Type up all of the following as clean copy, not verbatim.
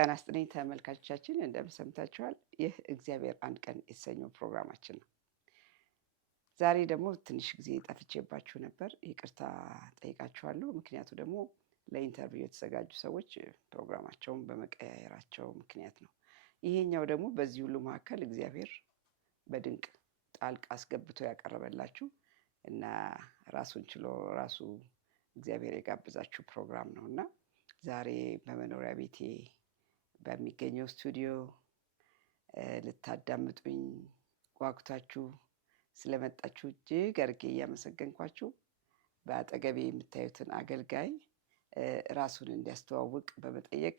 ጤና ይስጥልኝ ተመልካቾቻችን፣ እንደምን ሰንብታችኋል? ይህ እግዚአብሔር አንድ ቀን የተሰኘው ፕሮግራማችን ነው። ዛሬ ደግሞ ትንሽ ጊዜ ጠፍቼባችሁ ነበር፣ ይቅርታ ጠይቃችኋለሁ። ምክንያቱ ደግሞ ለኢንተርቪው የተዘጋጁ ሰዎች ፕሮግራማቸውን በመቀያየራቸው ምክንያት ነው። ይሄኛው ደግሞ በዚህ ሁሉ መካከል እግዚአብሔር በድንቅ ጣልቃ አስገብቶ ያቀረበላችሁ እና ራሱን ችሎ ራሱ እግዚአብሔር የጋበዛችሁ ፕሮግራም ነው እና ዛሬ በመኖሪያ ቤቴ በሚገኘው ስቱዲዮ ልታዳምጡኝ ጓጉታችሁ ስለመጣችሁ እጅግ አድርጌ እያመሰገንኳችሁ በአጠገቤ የምታዩትን አገልጋይ ራሱን እንዲያስተዋውቅ በመጠየቅ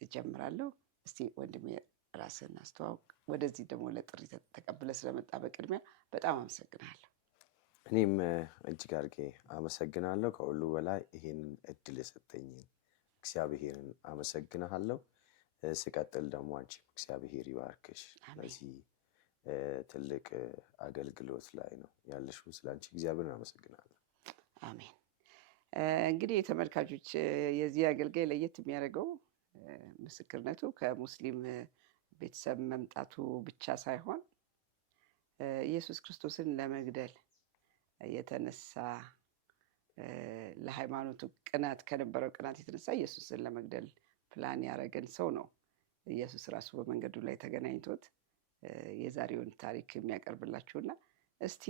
እጀምራለሁ። እስቲ ወንድሜ ራስን አስተዋውቅ። ወደዚህ ደግሞ ለጥሪ ተቀብለ ስለመጣ በቅድሚያ በጣም አመሰግናለሁ። እኔም እጅግ አድርጌ አመሰግናለሁ። ከሁሉ በላይ ይሄንን እድል የሰጠኝን እግዚአብሔርን አመሰግናለሁ። ስቀጥል ደግሞ አንቺ እግዚአብሔር ይባርክሽ። በዚህ ትልቅ አገልግሎት ላይ ነው ያለሽው። ስለአንቺ እግዚአብሔርን አመሰግናለሁ። አሜን። እንግዲህ ተመልካቾች፣ የዚህ አገልጋይ ለየት የሚያደርገው ምስክርነቱ ከሙስሊም ቤተሰብ መምጣቱ ብቻ ሳይሆን ኢየሱስ ክርስቶስን ለመግደል የተነሳ ለሃይማኖቱ ቅናት ከነበረው ቅናት የተነሳ ኢየሱስን ለመግደል ፕላን ያደረገን ሰው ነው። ኢየሱስ ራሱ በመንገዱ ላይ ተገናኝቶት የዛሬውን ታሪክ የሚያቀርብላችሁና እስቲ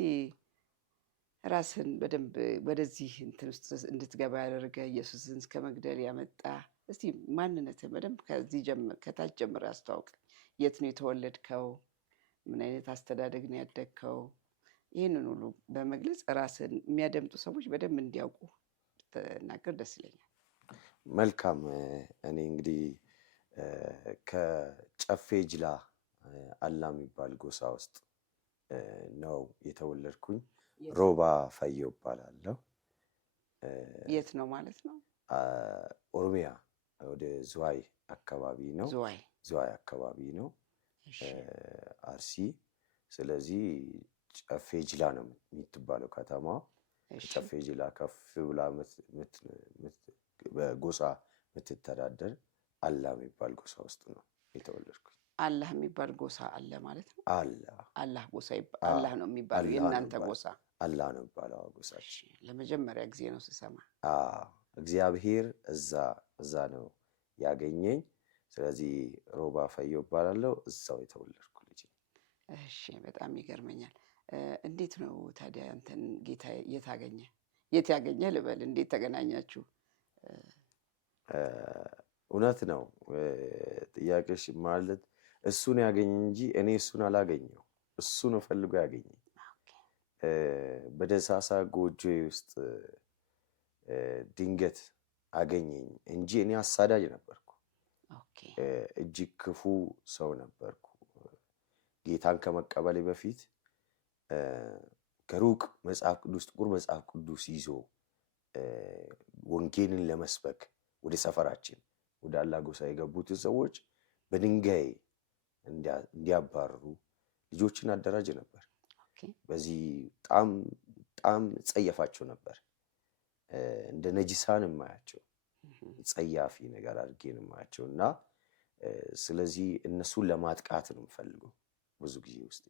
ራስን በደንብ ወደዚህ እንትን ውስጥ እንድትገባ ያደረገ ኢየሱስን እስከ መግደል ያመጣ እስቲ ማንነትን በደንብ ከታች ጀምረህ አስተዋውቅ። የት ነው የተወለድከው? ምን አይነት አስተዳደግ ነው ያደግከው? ይህንን ሁሉ በመግለጽ ራስን የሚያደምጡ ሰዎች በደንብ እንዲያውቁ ብትናገር ደስ ይለኛል። መልካም። እኔ እንግዲህ ከጨፌ ጅላ አላ የሚባል ጎሳ ውስጥ ነው የተወለድኩኝ። ሮባ ፈየው እባላለሁ። የት ነው ማለት ነው? ኦሮሚያ ወደ ዝዋይ አካባቢ ነው። ዝዋይ አካባቢ ነው፣ አርሲ። ስለዚህ ጨፌ ጅላ ነው የምትባለው ከተማ። ጨፌ ጅላ ከፍ ብላ በጎሳ የምትተዳደር አላ የሚባል ጎሳ ውስጥ ነው የተወለድኩኝ። አላህ የሚባል ጎሳ አለ ማለት ነው? አላህ ጎሳ አላህ ነው የሚባለው የእናንተ ጎሳ? አላህ ነው የሚባለው ጎሳችን። ለመጀመሪያ ጊዜ ነው ስሰማ። እግዚአብሔር እዛ ነው ያገኘኝ። ስለዚህ ሮባ ፈየው እባላለሁ፣ እዛው የተወለድኩ ልጅ። እሺ፣ በጣም ይገርመኛል። እንዴት ነው ታዲያ አንተን ጌታ የት ያገኘ ልበል? እንዴት ተገናኛችሁ? እውነት ነው ጥያቄሽ። ማለት እሱን ያገኘ እንጂ እኔ እሱን አላገኘው። እሱ ነው ፈልጎ ያገኘኝ። በደሳሳ ጎጆዬ ውስጥ ድንገት አገኘኝ እንጂ እኔ አሳዳጅ ነበርኩ። እጅግ ክፉ ሰው ነበርኩ። ጌታን ከመቀበሌ በፊት ከሩቅ ጥቁር መጽሐፍ ቅዱስ ይዞ ወንጌልን ለመስበክ ወደ ሰፈራችን ወደ አላጎሳ የገቡትን ሰዎች በድንጋይ እንዲያባርሩ ልጆችን አደራጅ ነበር። በዚህ በጣም ጸየፋቸው ነበር። እንደ ነጂሳን የማያቸው ጸያፊ ነገር አድርጌ ነው የማያቸው እና ስለዚህ እነሱን ለማጥቃት ነው የምፈልገው። ብዙ ጊዜ ውስጥ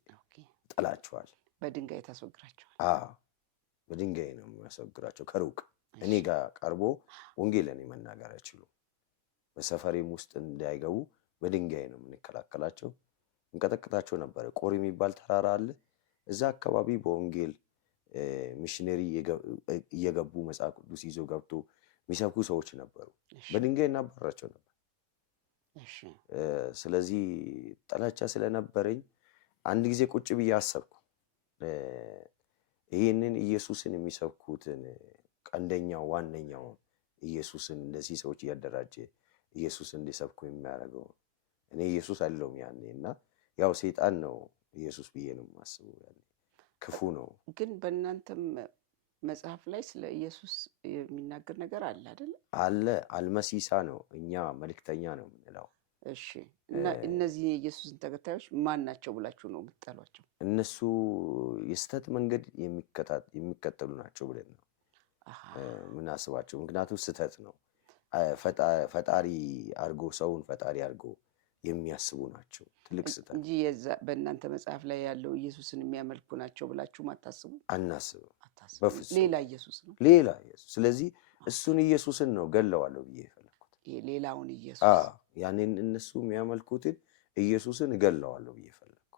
ጠላቸዋል። በድንጋይ ታስወግራቸዋል? በድንጋይ ነው የሚያስወግራቸው። ከሩቅ እኔ ጋር ቀርቦ ወንጌል እኔ መናገር አይችሉም። በሰፈሬም ውስጥ እንዳይገቡ በድንጋይ ነው የምንከላከላቸው። እንቀጠቅጣቸው ነበር። ቆሪ የሚባል ተራራ አለ። እዛ አካባቢ በወንጌል ሚሽነሪ እየገቡ መጽሐፍ ቅዱስ ይዘው ገብቶ የሚሰብኩ ሰዎች ነበሩ። በድንጋይ እናባራቸው ነበር። ስለዚህ ጠላቻ ስለነበረኝ አንድ ጊዜ ቁጭ ብዬ አሰብኩ። ይህንን ኢየሱስን የሚሰብኩትን ቀንደኛው ዋነኛው ኢየሱስን እንደዚህ ሰዎች እያደራጀ ኢየሱስን እንዲሰብኩ የሚያደርገው እኔ ኢየሱስ አይደለሁም ያኔ። እና ያው ሰይጣን ነው ኢየሱስ ብዬ ነው የማስበው። ያኔ ክፉ ነው። ግን በእናንተም መጽሐፍ ላይ ስለ ኢየሱስ የሚናገር ነገር አለ አይደል? አለ። አልመሲሳ ነው፣ እኛ መልእክተኛ ነው የምንለው። እሺ። እና እነዚህ የኢየሱስን ተከታዮች ማን ናቸው ብላችሁ ነው የምትጠሏቸው? እነሱ የስተት መንገድ የሚከተሉ ናቸው ብለን ነው ምናስባቸው። ምክንያቱም ስተት ነው፣ ፈጣሪ አድርጎ ሰውን ፈጣሪ አድርጎ የሚያስቡ ናቸው። ትልቅ ስህተት እንጂ በእናንተ መጽሐፍ ላይ ያለው ኢየሱስን የሚያመልኩ ናቸው ብላችሁም አታስቡ? አናስብም በፍጹም። ሌላ ኢየሱስ ነው፣ ሌላ ኢየሱስ። ስለዚህ እሱን ኢየሱስን ነው ገለዋለሁ ብዬ የፈለኩት። ሌላውን ኢየሱስ ያንን እነሱ የሚያመልኩትን ኢየሱስን እገለዋለሁ ብዬ ፈለኩ።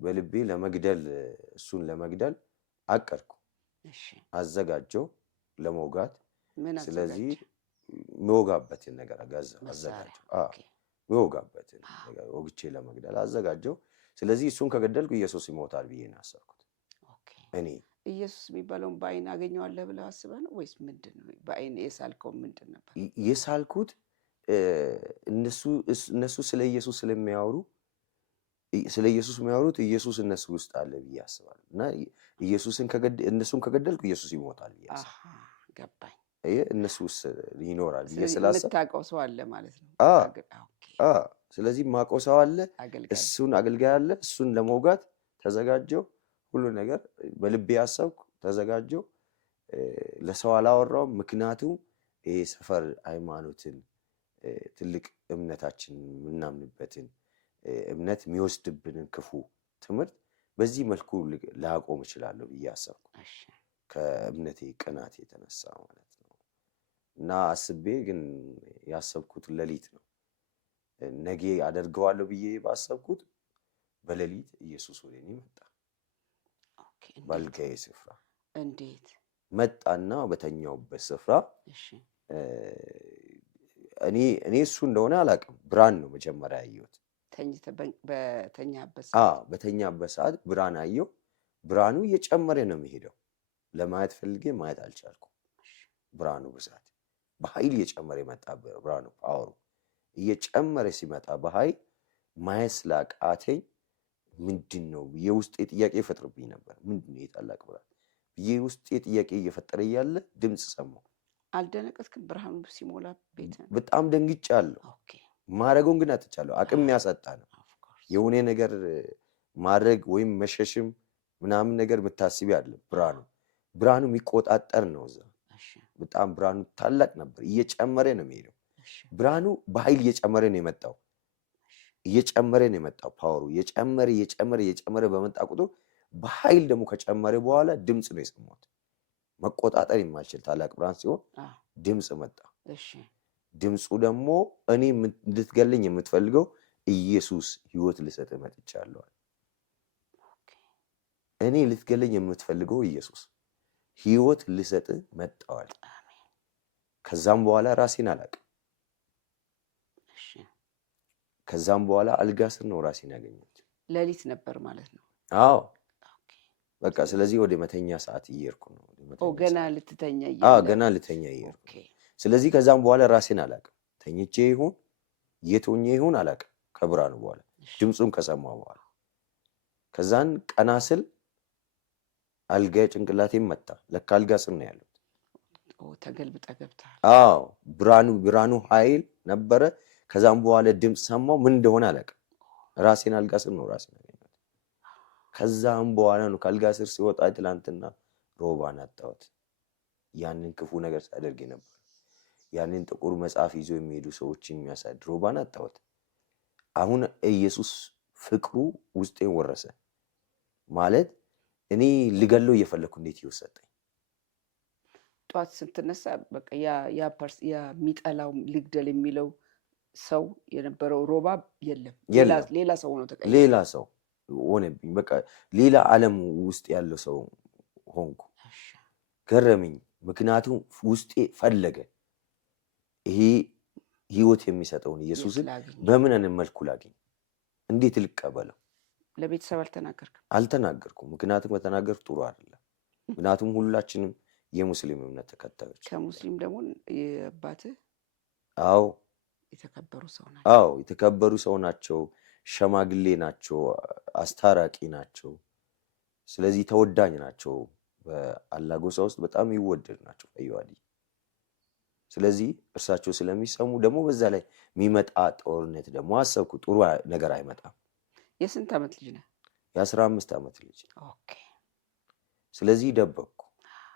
በልቤ ለመግደል እሱን ለመግደል አቀድኩ፣ አዘጋጀው ለመውጋት። ስለዚህ የሚወጋበትን ነገር አዘጋጀው። የሚወጋበትን ነገር ወግቼ ለመግደል አዘጋጀው። ስለዚህ እሱን ከገደልኩ ኢየሱስ ይሞታል ብዬ ነው ያሰብኩት። እኔ ኢየሱስ የሚባለውን በአይን አገኘዋለህ ብለህ አስበህ ነው ወይስ ምንድን ነው? በአይን የሳልከው ምንድን ነበር? የሳልኩት እነሱ ስለ ኢየሱስ ስለሚያወሩ ስለ ኢየሱስ የሚያወሩት ኢየሱስ እነሱ ውስጥ አለ ብዬ አስባለሁ። እና እነሱን ከገደልኩ ኢየሱስ ይሞታል ብዬ አስባለሁ። ገባኝ። እነሱ ውስጥ ይኖራል ብዬ ስላሰብኩ የምታውቀው ሰው አለ ማለት ነው። ስለዚህ የማውቀው ሰው አለ፣ እሱን አገልጋይ አለ። እሱን ለመውጋት ተዘጋጀው። ሁሉ ነገር በልቤ ያሰብኩ፣ ተዘጋጀው። ለሰው አላወራውም። ምክንያቱም ይሄ ሰፈር ሃይማኖትን፣ ትልቅ እምነታችን የምናምንበትን እምነት የሚወስድብንን ክፉ ትምህርት በዚህ መልኩ ላቆም እችላለሁ ብዬ አሰብኩ። ከእምነቴ ቅናት የተነሳ ማለት ነው። እና አስቤ ግን ያሰብኩት ሌሊት ነው። ነገ አደርገዋለሁ ብዬ ባሰብኩት በሌሊት ኢየሱስ ወደ እኔ መጣ። ባልጋዬ ስፍራ እንዴት መጣና በተኛውበት ስፍራ እኔ እሱ እንደሆነ አላውቅም። ብርሃን ነው መጀመሪያ ያየሁት። በተኛበት ሰዓት ብርሃን አየሁ። ብርሃኑ እየጨመረ ነው የሚሄደው። ለማየት ፈልጌ ማየት አልቻልኩም። ብርሃኑ ብዛት በኃይል እየጨመረ የመጣ ብርሃኑ ፓወሩ እየጨመረ ሲመጣ በኃይል ማየት ስላቃተኝ ምንድን ነው የውስጤ ጥያቄ ይፈጥርብኝ ነበር። ምንድን ነው የታላቅ ብርሃን የውስጤ ጥያቄ እየፈጠረ እያለ ድምፅ ሰማሁ። አልደነቀትክም? ብርሃኑ ሲሞላ ቤት በጣም ደንግጫለሁ። ማድረገውን ግን አጥቻለሁ። አቅም ያሳጣ ነው። የሆነ ነገር ማድረግ ወይም መሸሽም ምናምን ነገር የምታስቢ አለ። ብርሃኑ የሚቆጣጠር ነው። እዛ በጣም ብርሃኑ ታላቅ ነበር። እየጨመረ ነው የሚሄደው። ብርሃኑ በኃይል እየጨመረ ነው የመጣው። ፓወሩ እየጨመረ በመጣ ቁጥር በኃይል ደግሞ ከጨመረ በኋላ ድምፅ ነው የሰማሁት። መቆጣጠር የማልችል ታላቅ ብርሃን ሲሆን ድምፅ መጣ። ድምፁ ደግሞ እኔ እንድትገለኝ የምትፈልገው ኢየሱስ ሕይወት ልሰጥህ መጥቻለሁ። እኔ ልትገለኝ የምትፈልገው ኢየሱስ ሕይወት ልሰጥህ መጣዋል። ከዛም በኋላ ራሴን አላውቅም። ከዛም በኋላ አልጋ ስር ነው ራሴን ያገኘሁት። ሌሊት ነበር ማለት ነው? አዎ በቃ ስለዚህ ወደ መተኛ ሰዓት እየሄድኩ ነው። ገና ልትተኛ ገና ልተኛ እየሄድኩ። ስለዚህ ከዛም በኋላ ራሴን አላውቅም። ተኝቼ ይሁን የት ሆኜ ይሁን አላውቅም። ከብርሃኑ በኋላ ድምፁን ከሰማሁ በኋላ ከዛን ቀና ስል አልጋ ጭንቅላቴን መታ። ለካ አልጋ ስር ነው ያለሁት። ተገልብጠህ ገብተሃል? አዎ ብርሃኑ ኃይል ነበረ። ከዛም በኋላ ድምፅ ሰማሁ። ምን እንደሆነ አላውቅም። ራሴን አልጋ ስር ነው ራሴን ያገኘሁት። ከዛም በኋላ ነው ከአልጋ ስር ሲወጣ ትላንትና ሮባን አጣሁት። ያንን ክፉ ነገር ሳደርግ ነበር። ያንን ጥቁር መጽሐፍ ይዞ የሚሄዱ ሰዎችን የሚያሳድ ሮባን አጣሁት። አሁን ኢየሱስ ፍቅሩ ውስጤን ወረሰ። ማለት እኔ ልገለው እየፈለኩ እንዴት ይወሰጠኝ። ጧት ስትነሳ በቃ የሚጠላው ልግደል የሚለው ሰው የነበረው ሮባ የለም። ሌላ ሰው ነው ተቀየረ። ሌላ ሰው ሆነብኝ። በቃ ሌላ ዓለም ውስጥ ያለው ሰው ሆንኩ። ገረመኝ። ምክንያቱም ውስጤ ፈለገ ይሄ ሕይወት የሚሰጠውን ኢየሱስን በምን አይነት መልኩ ላገኝ? እንዴት ልቀበለው? ለቤተሰብ አልተናገርኩም? አልተናገርኩም። ምክንያቱም ከተናገርኩ ጥሩ አይደለም። ምክንያቱም ሁላችንም የሙስሊም እምነት ተከታዮች። ከሙስሊም ደግሞ የአባትህ የተከበሩ ሰው ናቸው። የተከበሩ ሰው ናቸው። ሸማግሌ ናቸው። አስታራቂ ናቸው። ስለዚህ ተወዳኝ ናቸው። በአላህ ጎሳ ውስጥ በጣም ይወደድ ናቸው ፈየዋዲ። ስለዚህ እርሳቸው ስለሚሰሙ ደግሞ በዛ ላይ የሚመጣ ጦርነት ደግሞ አሰብኩ። ጥሩ ነገር አይመጣም። የስንት ዓመት ልጅ ነህ? የ15 ዓመት ልጅ። ስለዚህ ደበቅኩ።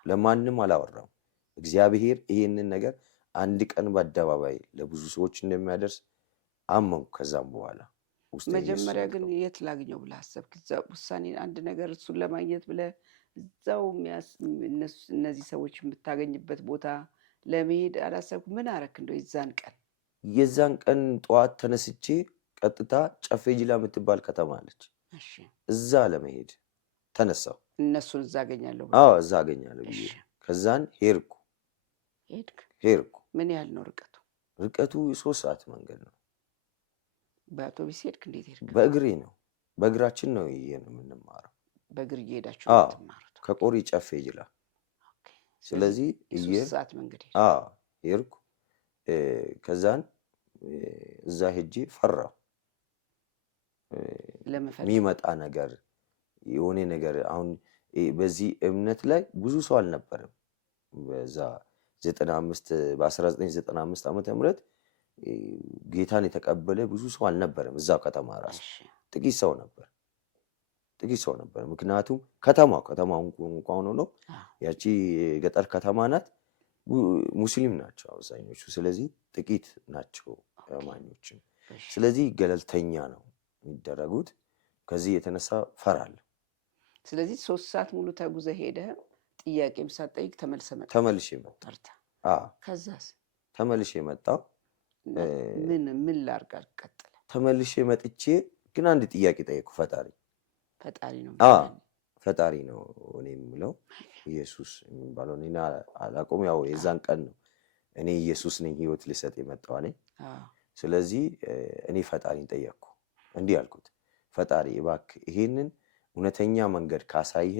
ለማንም አላወራም። እግዚአብሔር ይሄንን ነገር አንድ ቀን በአደባባይ ለብዙ ሰዎች እንደሚያደርስ አመንኩ። ከዛም በኋላ ውስጥ መጀመሪያ ግን የት ላግኘው ብለህ አሰብክ? እዛ ውሳኔ አንድ ነገር እሱን ለማግኘት ብለህ እዛው እነዚህ ሰዎች የምታገኝበት ቦታ ለመሄድ አላሰብክ? ምን አረክ? እንደው የዛን ቀን ጠዋት ተነስቼ ቀጥታ ጨፌ ጅላ የምትባል ከተማ አለች፣ እዛ ለመሄድ ተነሳው። እነሱን እዛ አገኛለሁ። አዎ እዛ አገኛለሁ ብዬ ከዛን ሄድኩ። ምን ያህል ነው ርቀቱ? ርቀቱ 3 ሰዓት መንገድ ነው። በአውቶቡስ ሄድክ? እንዴት ሄድክ? በእግሬ ነው። በእግራችን ነው የምንማረው። በእግር እየሄዳችሁ የምትማሩት? ከቆሪ ጨፌ ጅላ። ስለዚህ 3 ሰዓት መንገድ ሄድኩ። ከዛን እዛ ሄጄ ፈራሁ። የሚመጣ ነገር የሆነ ነገር አሁን በዚህ እምነት ላይ ብዙ ሰው አልነበረም። በዛ 1995 ዓመተ ምህረት ጌታን የተቀበለ ብዙ ሰው አልነበረም። እዛ ከተማ ራሱ ጥቂት ሰው ነበር። ምክንያቱም ከተማው እንኳን ሆኖ ያቺ የገጠር ከተማ ናት። ሙስሊም ናቸው አብዛኞቹ። ስለዚህ ጥቂት ናቸው አማኞችም። ስለዚህ ገለልተኛ ነው የሚደረጉት። ከዚህ የተነሳ ፈራለሁ። ስለዚህ 3 ሰዓት ሙሉ ተጉዘ ሄደ ጥያቄም ሳትጠይቅ ተመልሼ መጣሁ። ከዛስ? ተመልሼ መጣሁ። ምን ላድርግ ቀጥለ? ተመልሼ መጥቼ ግን አንድ ጥያቄ ጠየቅኩ። ፈጣሪ ነው እኔ የምለው ኢየሱስ የሚባለው እኔ አላውቀውም። ያው የዛን ቀን ነው እኔ ኢየሱስ ነኝ ህይወት ልሰጥ የመጣው እኔ። ስለዚህ እኔ ፈጣሪን ጠየቅኩ። እንዲህ አልኩት፣ ፈጣሪ እባክህ ይሄንን እውነተኛ መንገድ ካሳይሄ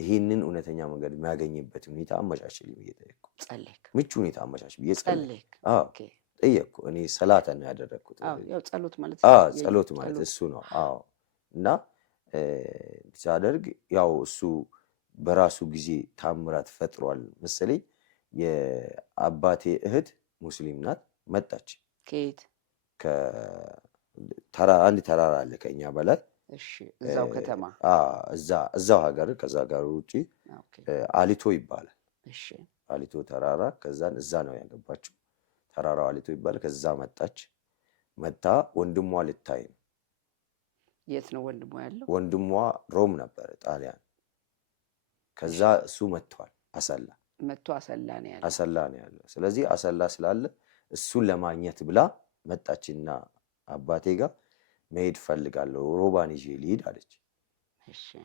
ይሄንን እውነተኛ መንገድ የሚያገኝበት ሁኔታ አመቻችልኝ ብዬ ጠየቅኩ። ምቹ ሁኔታ አመቻች ብዬ ጠየቅኩ። እኔ ሰላተ ነው ያደረግኩት። ጸሎት ማለት እሱ ነው። እና ሲያደርግ ያው እሱ በራሱ ጊዜ ታምራት ፈጥሯል መሰለኝ። የአባቴ እህት ሙስሊም ናት። መጣች። ከየት? አንድ ተራራ አለ ከኛ በላይ እዛው ከተማ እዛው ሀገር ከዛ ጋር ውጪ አሊቶ ይባላል። አሊቶ ተራራ። ከዛን እዛ ነው ያገባችው። ተራራው አሊቶ ይባላል። ከዛ መጣ። ወንድሟ ልታይ ነው። የት ነው ወንድሟ ያለው? ወንድሟ ሮም ነበር ጣሊያን። ከዛ እሱ መጥቷል። አሰላ ነው ያለው። ስለዚህ አሰላ ስላለ እሱን ለማግኘት ብላ መጣችና አባቴ ጋር መሄድ ፈልጋለሁ፣ ሮባን ይዤ ልሂድ አለች።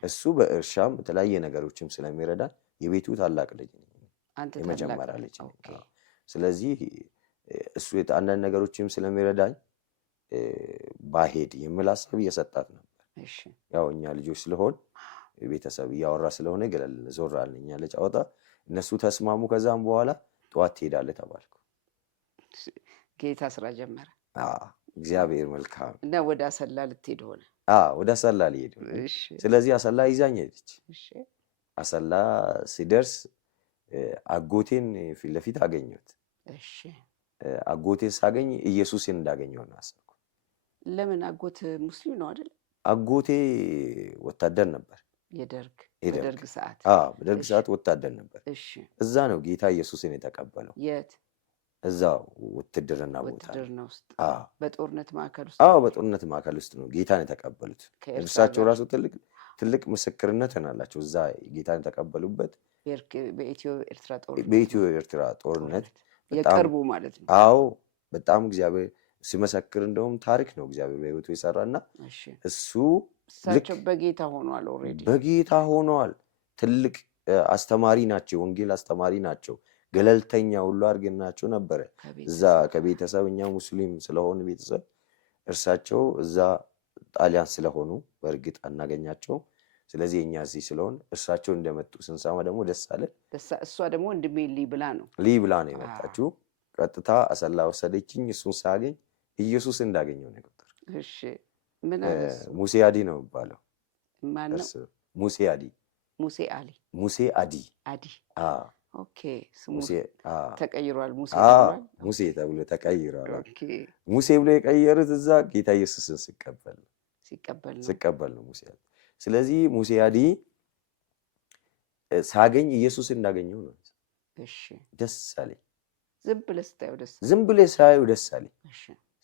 እሱ በእርሻም የተለያየ ነገሮችም ስለሚረዳን የቤቱ ታላቅ ልጅ ነኝ፣ የመጀመሪያ ልጅ ነኝ። ስለዚህ እሱ አንዳንድ ነገሮችም ስለሚረዳኝ ባሄድ የሚል ሀሳብ እየሰጣት ነበር። ያው እኛ ልጆች ስለሆን ቤተሰብ እያወራ ስለሆነ ገለል ዞር አለኝ ያለ ጫወታ። እነሱ ተስማሙ። ከዛም በኋላ ጠዋት ትሄዳለህ ተባልኩ። ጌታ ስራ ጀመረ። እግዚአብሔር መልካም። እና ወደ አሰላ ልትሄድ ሆነ? ወደ አሰላ ልሄድ። ስለዚህ አሰላ ይዛኝ ሄደች። አሰላ ሲደርስ አጎቴን ፊት ለፊት አገኘሁት። አጎቴን ሳገኝ ኢየሱስን እንዳገኘው ነው አሰብኩ። ለምን? አጎት ሙስሊም ነው አይደል? አጎቴ ወታደር ነበር። በደርግ ሰዓት? በደርግ ሰዓት ወታደር ነበር። እዛ ነው ጌታ ኢየሱስን የተቀበለው። የት? እዛው ውትድርና ቦታ ውስጥ። በጦርነት ማዕከል ውስጥ? በጦርነት ማዕከል ውስጥ ነው ጌታን የተቀበሉት። እርሳቸው ራሱ ትልቅ ምስክርነት ሆናላቸው። እዛ ጌታን የተቀበሉበት በኢትዮ ኤርትራ ጦርነት የቅርቡ ማለት ነው። በጣም እግዚአብሔር ሲመሰክር እንደውም ታሪክ ነው እግዚአብሔር በህይወቱ የሰራና እሳቸው በጌታ ሆኗል። ኦልሬዲ በጌታ ሆኗል። ትልቅ አስተማሪ ናቸው። ወንጌል አስተማሪ ናቸው። ገለልተኛ ሁሉ አድርገናቸው ነበረ። እዛ ከቤተሰብ እኛ ሙስሊም ስለሆኑ ቤተሰብ እርሳቸው እዛ ጣሊያን ስለሆኑ በእርግጥ አናገኛቸው። ስለዚህ እኛ እዚህ ስለሆን እርሳቸው እንደመጡ ስንሰማ ደግሞ ደስ አለ። እሷ ደግሞ ወንድሜ ሊ ብላ ነው የመጣችው። ቀጥታ አሰላ ወሰደችኝ። እሱን ሳገኝ ኢየሱስ እንዳገኘው ነው የቆጠርኩት። ሙሴ አዲ ነው የሚባለው። ማን ነው? ሙሴ አዲ። ኦኬ። ስሙ ተቀይሯል። ሙሴ ተብሎ ተቀይሯል። ሙሴ ብሎ የቀየሩት እዛ ጌታ ኢየሱስን ሲቀበል ነው ሙሴ አዲ። ስለዚህ ሙሴ አዲ ሳገኝ ኢየሱስን እንዳገኘው ነው ደስ አለኝ። ዝም ብለህ ሳየው ደስ አለኝ።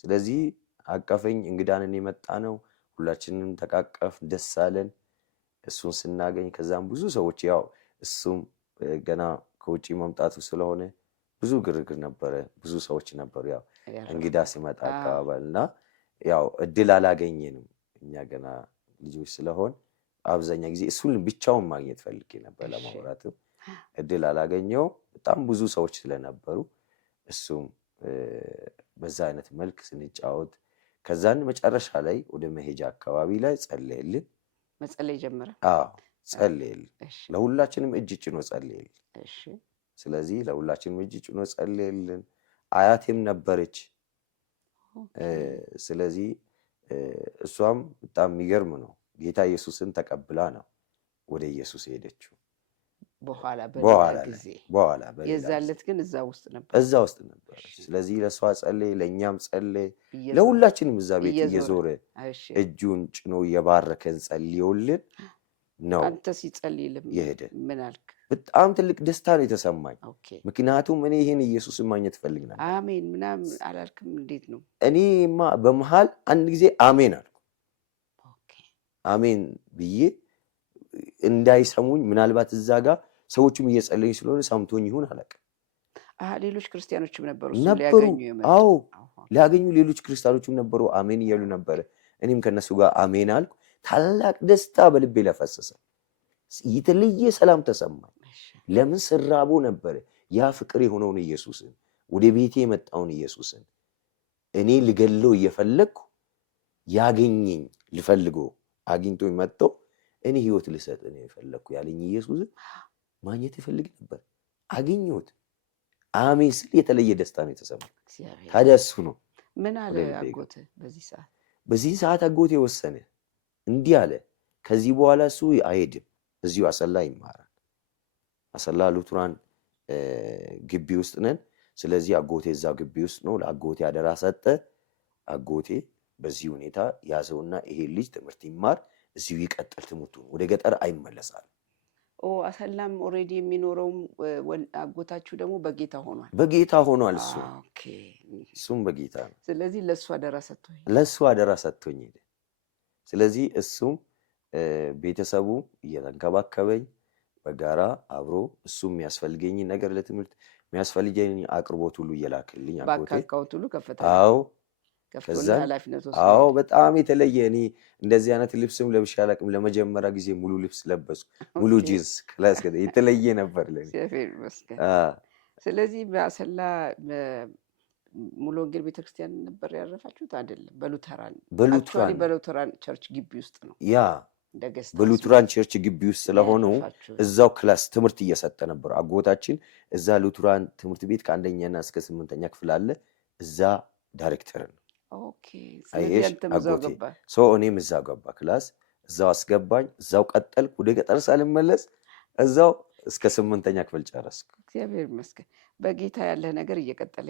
ስለዚህ አቀፈኝ። እንግዳንን የመጣ ነው። ሁላችንም ተቃቀፍ፣ ደስ አለን እሱን ስናገኝ። ከዛም ብዙ ሰዎች ያው እሱም ገና ከውጭ መምጣቱ ስለሆነ ብዙ ግርግር ነበረ፣ ብዙ ሰዎች ነበሩ። ያው እንግዳ ሲመጣ አቀባበል እና ያው እድል አላገኘንም እኛ ገና ልጆች ስለሆን አብዛኛ ጊዜ እሱን ብቻውን ማግኘት ፈልጌ ነበር ለማውራትም እድል አላገኘው። በጣም ብዙ ሰዎች ስለነበሩ እሱም በዛ አይነት መልክ ስንጫወት ከዛን መጨረሻ ላይ ወደ መሄጃ አካባቢ ላይ ጸለየልን። መጸለይ ጀመረ። ጸለየልን። ለሁላችንም እጅ ጭኖ ጸለየልን። ስለዚህ ለሁላችንም እጅ ጭኖ ጸለየልን። አያቴም ነበረች። ስለዚህ እሷም በጣም የሚገርም ነው። ጌታ ኢየሱስን ተቀብላ ነው ወደ ኢየሱስ ሄደችው። በኋላ የዛለት ግን እዛ ውስጥ ነበር። ስለዚህ ለእሷ ጸለይ፣ ለእኛም ጸለይ፣ ለሁላችንም እዛ ቤት እየዞረ እጁን ጭኖ እየባረከን ጸልዮልን ነው። አንተ ሲጸልይልህ የሄደ ምን አልክ? በጣም ትልቅ ደስታ ነው የተሰማኝ። ምክንያቱም እኔ ይህን ኢየሱስን ማግኘት ፈልግ ነበር። አሜን ምናምን አላልክም? እንዴት ነው? እኔማ በመሃል አንድ ጊዜ አሜን አልኩ። አሜን ብዬ እንዳይሰሙኝ ምናልባት እዛ ጋር ሰዎቹም እየጸለዩ ስለሆነ ሰምቶኝ ይሁን አላውቅም። ሌሎች ክርስቲያኖችም ነበሩ። አዎ ሊያገኙ ሌሎች ክርስቲያኖችም ነበሩ። አሜን እያሉ ነበረ። እኔም ከነሱ ጋር አሜን አልኩ። ታላቅ ደስታ በልቤ ለፈሰሰ፣ የተለየ ሰላም ተሰማኝ። ለምን? ስራቦ ነበረ ያ ፍቅር የሆነውን ኢየሱስን፣ ወደ ቤቴ የመጣውን ኢየሱስን እኔ ልገለው እየፈለግኩ ያገኘኝ ልፈልገው አግኝቶኝ መጥቶ እኔ ህይወት ልሰጥ ነው የፈለግኩ ያለኝ ኢየሱስን ማግኘት ይፈልግ ነበር። አገኘሁት። አሜን ስል የተለየ ደስታ ነው የተሰማኝ። ታዲያ እሱ ነው። ምን አለ አጎቴ በዚህ ሰዓት አጎቴ ወሰነ። እንዲህ አለ፣ ከዚህ በኋላ እሱ አይሄድም፣ እዚሁ አሰላ ይማራል። አሰላ ሉትራን ግቢ ውስጥ ነን። ስለዚህ አጎቴ እዛው ግቢ ውስጥ ነው። ለአጎቴ አደራ ሰጠ። አጎቴ በዚህ ሁኔታ ያዘውና ይሄ ልጅ ትምህርት ይማር፣ እዚሁ ይቀጥል ትምህርቱን፣ ወደ ገጠር አይመለሳል። አሰላም ኦልሬዲ የሚኖረውም አጎታችሁ ደግሞ በጌታ ሆኗል። እሱም በጌታ ነው። ስለዚህ ለእሱ አደራ ሰጥቶኝ ሄደ። ስለዚህ እሱም ቤተሰቡ እየተንከባከበኝ በጋራ አብሮ እሱም የሚያስፈልገኝ ነገር ለትምህርት የሚያስፈልገኝ አቅርቦት ሁሉ እየላክልኝ አጎቴ ሁሉ ከፈታ። አዎ በጣም የተለየ። እኔ እንደዚህ አይነት ልብስም ለብሼ አላውቅም። ለመጀመሪያ ጊዜ ሙሉ ልብስ ለበስኩ። ሙሉ ጂንስ ክላስ የተለየ ነበር ለኔ። ስለዚህ በአሰላ ሙሉ ወንጌል ቤተክርስቲያን ነበር ያረፋችሁት? አይደለም፣ በሉተራን ቸርች ግቢ ውስጥ ነው። ያ በሉተራን ቸርች ግቢ ውስጥ ስለሆኑ እዛው ክላስ ትምህርት እየሰጠ ነበር አጎታችን። እዛ ሉተራን ትምህርት ቤት ከአንደኛና እስከ 8ኛ ክፍል አለ። እዛ ዳይሬክተር ነው። እኔም እዛ ገባ ክላስ፣ እዛው አስገባኝ። እዛው ቀጠልኩ። ወደ ገጠር ሳልመለስ እዛው እስከ 8ኛ ክፍል ጨረስኩ። እግዚአብሔር ይመስገን። በጌታ ያለ ነገር እየቀጠለ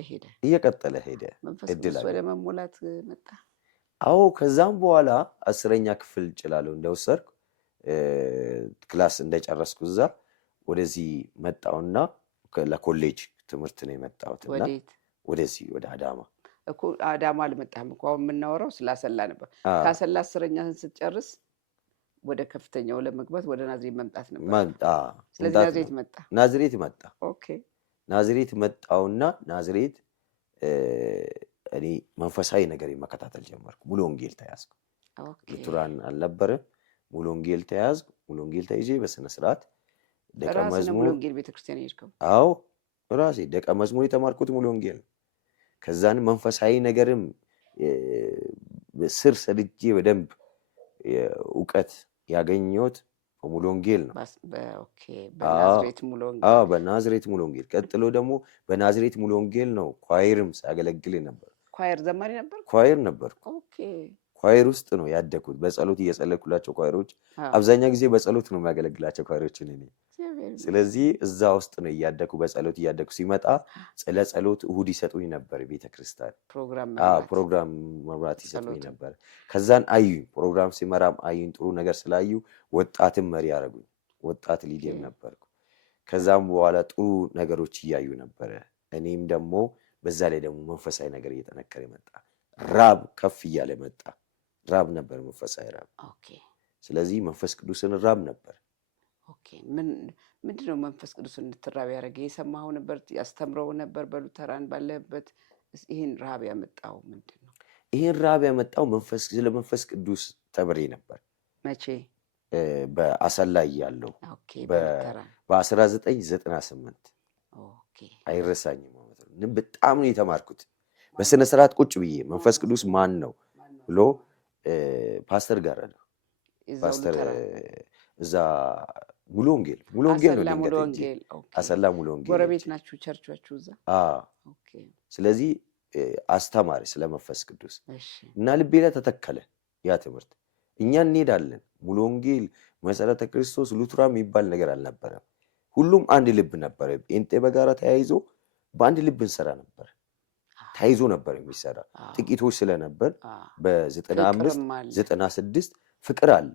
ሄደ። መንፈስ ቅዱስ ወደ መሞላት መጣ። አዎ ከዛም በኋላ 10ኛ ክፍል ጭላለሁ እንደወሰድኩ ክላስ እንደጨረስኩ እዛ ወደዚህ መጣውና ለኮሌጅ ትምህርት ነው የመጣሁትና ወደዚህ ወደ አዳማ እኮ አዳማ አልመጣህም እኮ። አሁን የምናወራው ስላሰላ ነበር። ካሰላ 10ኛህን ስትጨርስ ወደ ከፍተኛው ለመግባት ወደ ናዝሬት መምጣት ነበር። ስለዚህ ናዝሬት መጣ። ኦኬ ናዝሬት መጣውና ናዝሬት እኔ መንፈሳዊ ነገር መከታተል ጀመርኩ። ሙሉ ወንጌል ተያዝኩ። ሉተራን አልነበረም። ሙሉ ወንጌል ተያዝኩ። ሙሉ ወንጌል ተይዤ በስነ ስርዓት ደቀ መዝሙር ሙሉ ወንጌል ቤተክርስቲያን ሄድከው? አዎ ራሴ ደቀ መዝሙር የተማርኩት ሙሉ ወንጌል። ከዛን መንፈሳዊ ነገርም ስር ሰድጄ በደንብ እውቀት ያገኘሁት በሙሉ ወንጌል ነው። በናዝሬት ሙሉ ወንጌል። ቀጥሎ ደግሞ በናዝሬት ሙሉ ወንጌል ነው ኳየርም ሳገለግል ነበር። ኳየር ዘማሪ ነበር? ኳየር ነበር። ኳየር ውስጥ ነው ያደኩት። በጸሎት እየጸለይኩላቸው ኳየሮች፣ አብዛኛው ጊዜ በጸሎት ነው የሚያገለግላቸው ኳየሮችን እኔ። ስለዚህ እዛ ውስጥ ነው እያደኩ በጸሎት እያደኩ ሲመጣ ለጸሎት እሁድ ይሰጡኝ ነበር ቤተክርስቲያን ፕሮግራም መምራት ይሰጡኝ ነበር። ከዛን አዩኝ፣ ፕሮግራም ሲመራም አዩኝ። ጥሩ ነገር ስላዩ ወጣትም መሪ ያደረጉኝ። ወጣት ሊደር ነበርኩ። ከዛም በኋላ ጥሩ ነገሮች እያዩ ነበረ እኔም ደግሞ በዛ ላይ ደግሞ መንፈሳዊ ነገር እየጠነከረ መጣ። ራብ ከፍ እያለ መጣ። ራብ ነበር፣ መንፈሳዊ ራብ። ስለዚህ መንፈስ ቅዱስን ራብ ነበር። ምንድነው መንፈስ ቅዱስን እንድትራብ ያደረገ? የሰማኸው ነበር? ያስተምረው ነበር በሉተራን ባለበት? ይህን ረሃብ ያመጣው ምንድን ነው? ይህን ረሃብ ያመጣው ስለ መንፈስ ቅዱስ ተምሬ ነበር። መቼ? በአሰላ እያለሁ በ1998 አይረሳኝም። በጣም ነው የተማርኩት። በስነ ስርዓት ቁጭ ብዬ መንፈስ ቅዱስ ማን ነው ብሎ ፓስተር ጋር ነው ፓስተር እዛ ሙሉ ወንጌል ነው አሰላ ሙሉ ወንጌል ጎረቤት ናችሁ ቸርቻችሁ እዛ? ስለዚህ አስተማሪ ስለ መንፈስ ቅዱስ እና ልቤ ላይ ተተከለ ያ ትምህርት። እኛ እንሄዳለን ሙሉ ወንጌል፣ መሰረተ ክርስቶስ፣ ሉትራ የሚባል ነገር አልነበረም። ሁሉም አንድ ልብ ነበረ። ጴንጤ በጋራ ተያይዞ በአንድ ልብ እንሰራ ነበር። ተያይዞ ነበር የሚሰራ። ጥቂቶች ስለነበር በ95 96 ፍቅር አለ።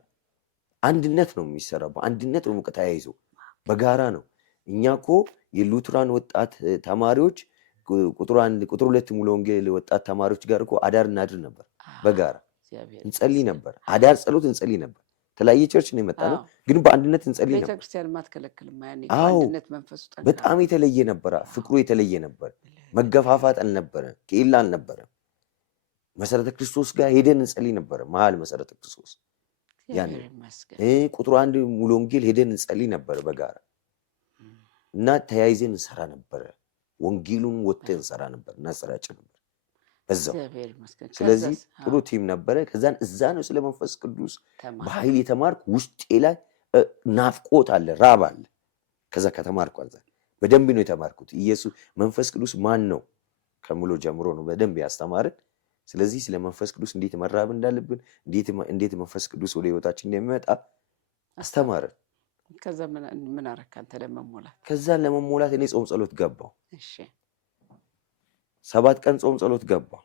አንድነት ነው የሚሰራው። በአንድነት ነው ተያይዞ በጋራ ነው። እኛ እኮ የሉትራን ወጣት ተማሪዎች ቁጥር 1 ቁጥር 2 ሙሉ ወንጌል ወጣት ተማሪዎች ጋር እኮ አዳር እናድር ነበር። በጋራ እንጸልይ ነበር። አዳር ጸሎት እንጸልይ ነበር። ተለያየ ቸርች ነው የመጣ ነው፣ ግን በአንድነት እንጸልይ ነበር። ቤተክርስቲያን ማትከለክልም ያኔ በአንድነት መንፈሱ በጣም የተለየ ነበር። ፍቅሩ የተለየ ነበር። መገፋፋት አልነበረ፣ ከኢላ አልነበረ። መሰረተ ክርስቶስ ጋር ሄደን እንጸልይ ነበር። መሀል መሰረተ ክርስቶስ ያኔ ቁጥር 1 ሙሉ ወንጌል ሄደን እንጸልይ ነበር በጋራ እና ተያይዘን እንሰራ ነበር። ወንጌሉን ወጥተን እንሰራ ነበር፣ እናሰራጭ ነበር በዛው። ስለዚህ ጥሩ ቲም ነበረ። ከዛን እዛ ነው ስለ መንፈስ ቅዱስ በኃይል የተማርኩ። ውስጤ ላይ ናፍቆት አለ፣ ራብ አለ። ከዛ ከተማርኩ አንዛ በደንብ ነው የተማርኩት። ኢየሱስ መንፈስ ቅዱስ ማን ነው ከሙሉ ጀምሮ ነው በደንብ ያስተማረን። ስለዚህ ስለ መንፈስ ቅዱስ እንዴት መራብ እንዳለብን፣ እንዴት መንፈስ ቅዱስ ወደ ህይወታችን እንደሚመጣ አስተማረን። ከዛ ምን አረካ አንተ ለመሞላት? ከዛ ለመሞላት እኔ ጾም ጸሎት ገባሁ። 7 ቀን ጾም ጸሎት ገባሁ።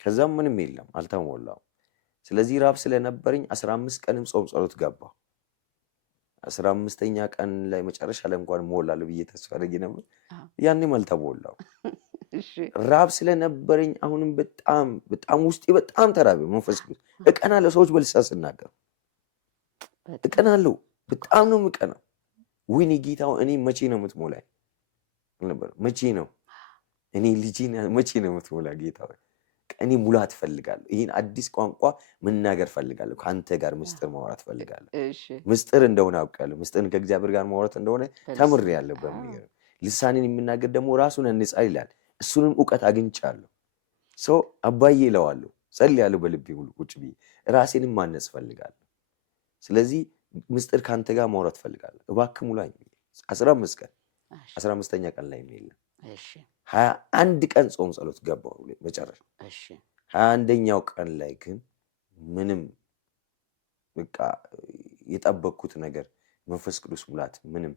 ከዛም ምንም የለም አልተሞላው። ስለዚህ ራብ ስለነበረኝ 15 ቀንም ጾም ጸሎት ገባሁ። 15ኛ ቀን ላይ መጨረሻ ላይ እንኳን ሞላለሁ ብዬ ተስፋ አድርጌ ነበር። ያኔም አልተሞላው። ራብ ስለነበረኝ አሁንም በጣም ውስጤ በጣም ተራበ። መንፈስ ቅዱስ እቀናለሁ። ሰዎች በልሳን ስናገር እቀናለሁ። በጣም ነው የምቀናው። ወይኔ ጌታው እኔ መቼ ነው የምትሞላኝ ነበር። መቼ ነው እኔ ልጄን መቼ ነው የምትሞላ ጌታው? እኔ ሙላት ፈልጋለሁ። ይህን አዲስ ቋንቋ መናገር ፈልጋለሁ። ከአንተ ጋር ምስጢር ማውራት ፈልጋለሁ። ምስጢር እንደሆነ አውቃለሁ። ምስጢርን ከእግዚአብሔር ጋር ማውራት እንደሆነ ተምሬያለሁ። በሚገርም ልሳንን የምናገር ደግሞ ራሱን እንጻ ይላል። እሱንም እውቀት አግኝቻለሁ። ሰው አባዬ እለዋለሁ፣ ጸልያለሁ በልቤ ሁሉ ቁጭ ብዬ ራሴንም ማነጽ ፈልጋለሁ። ስለዚህ ምስጢር ከአንተ ጋር ማውራት ፈልጋለሁ፣ እባክህ ሙላኝ። 15 ቀን 15ኛ ቀን ላይ የለም 21 ቀን ጾም ጸሎት ገባሁ መጨረሻ። 21ኛው ቀን ላይ ግን ምንም በቃ የጠበቅኩት ነገር መንፈስ ቅዱስ ሙላት ምንም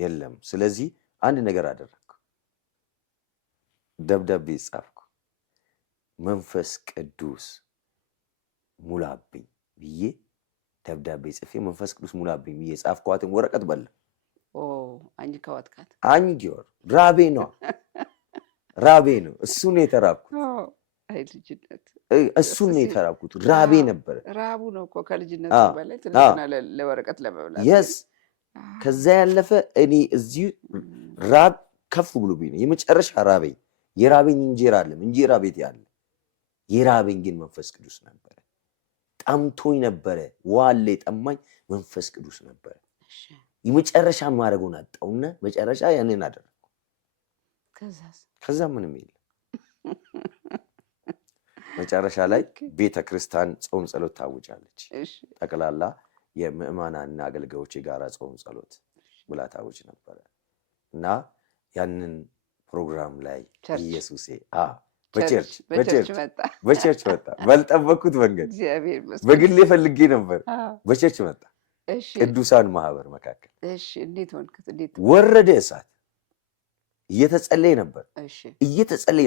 የለም። ስለዚህ አንድ ነገር አደረግኩ፣ ደብዳቤ ጻፍኩ። መንፈስ ቅዱስ ሙላብኝ ብዬ ደብዳቤ ጽፌ መንፈስ ቅዱስ ሙላብኝ ብዬ ጻፍኳትን ወረቀት በላ። አንጊው ራቤ ነው እሱ ነው የተራብኩት። እሱን ነው የተራብኩት። ራቤ ነበረ። ራቡ ነው እኮ ከልጅነት በላይ ለወረቀት ለመብላት። የስ ከዛ ያለፈ እኔ እዚህ ራብ ከፍ ብሎብኝ ነው የመጨረሻ ራበኝ። የራበኝ እንጀራ አለ እንጀራ ቤት ያለ የራበኝ ግን መንፈስ ቅዱስ ነበረ። ጠምቶኝ ነበረ። ዋለ ጠማኝ መንፈስ ቅዱስ ነበረ። የመጨረሻ ማድረጉን አጣውና መጨረሻ ያንን አደረኩ። ከዛ ምንም የለም። መጨረሻ ላይ ቤተክርስቲያን ጾም ጸሎት ታውጃለች። ጠቅላላ የምእመናንና አገልጋዮች የጋራ ጾም ጸሎት ብላ ታውጅ ነበረ እና ያንን ፕሮግራም ላይ ኢየሱሴ በቸርች መጣ። ባልጠበቅኩት መንገድ በግሌ ፈልጌ ነበር። በቸርች መጣ። ቅዱሳን ማህበር መካከል ወረደ እሳት። እየተጸለየ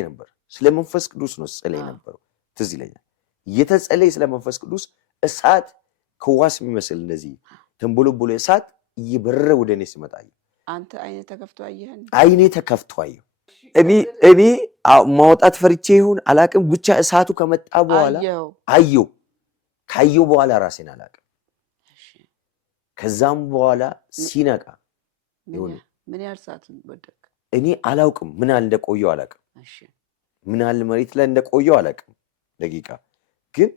ነበር። ስለ መንፈስ ቅዱስ ነው ጸለይ ነበረው። ትዝ ይለኛል። እየተጸለየ ስለ መንፈስ ቅዱስ እሳት ከዋስ የሚመስል እንደዚህ ተንቦሎቦሎ እሳት እየበረረ ወደ እኔ ሲመጣ አንተ አይኔ ተከፍቶ አየህን? አይኔ ተከፍቶ አየሁ። እኔ ማውጣት ፈርቼ ይሁን አላቅም፣ ብቻ እሳቱ ከመጣ በኋላ አየሁ። ካየሁ በኋላ ራሴን አላቅም። ከዛም በኋላ ሲነቃ ምን ያህል ሰዓት ወደቅ? እኔ አላውቅም። ምን ያህል እንደቆየው አላውቅም። ምን ያህል መሬት ላይ እንደቆየው አላውቅም። ደቂቃ ግን